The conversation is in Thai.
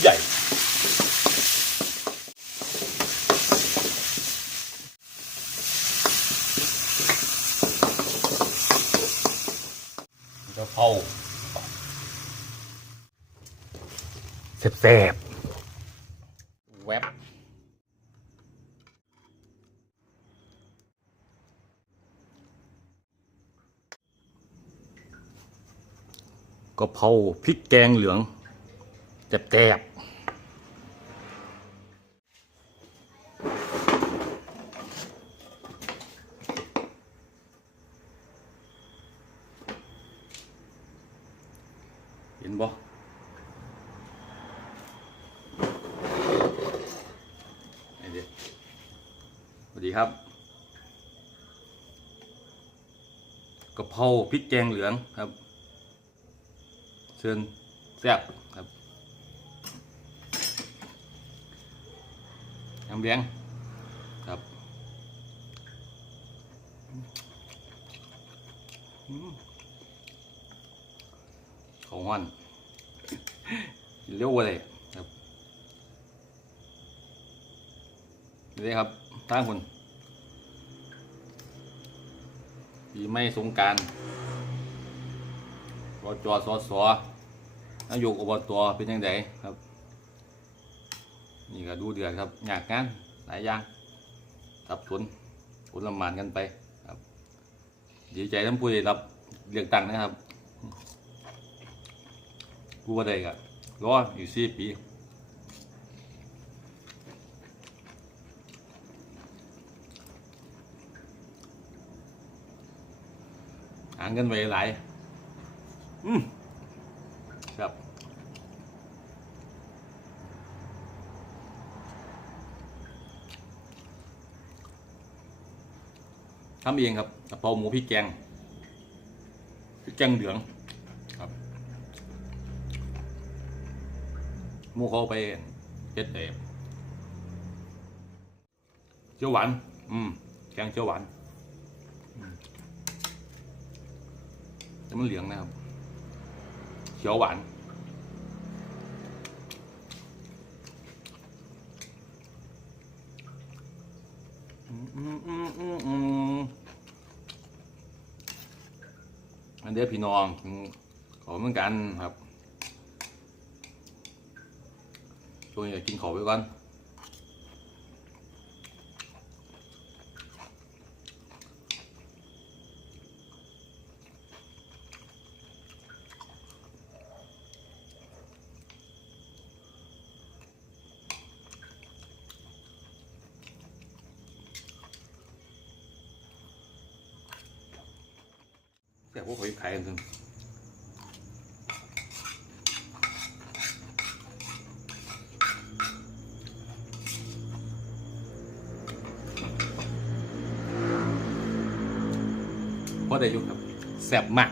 ใหญ่ กะเพราแซ่บๆแวบกะเพราพริกแกงเหลืองแซ่บๆเห็นบ่ไอเด็กสวัสดีครับกะเพราพริกแกงเหลืองครับ เชิญแซ่บครับยำแดงครับอืม ของห้อนเร็วเลยครับนี่ครับตั้งคนปีไม่สงการรอจอสอสอนายกอบตเป็นยังไงครับ นี่ก็ดูเดือดครับอยากงานหลายอย่างทับสนผลละหมานกันไปครับดีใจทั้งผู้ได้รับเลือกตั้งนะครับ ผู้ว่าได้ก็รออยู่สี่ปีหาเงินไว้หลายอืมครับทำเองครับกะเพราหมูพริกแกงพริกแกงเหลืองครับห มูเขาไปเจ็ดเตะเจียวหวานอืมแกงเจียวหวานอืมแต่มันเหลืองนะครับ เขียวหวานอืมอืมอืมอืมอืมอันเดียพี่น้องขอเหมือนกันครับ ช่วงนี้กินขอไว้ก่อนแต่พวกเขาขายกัน พอได้ยุครับแซ่บมาก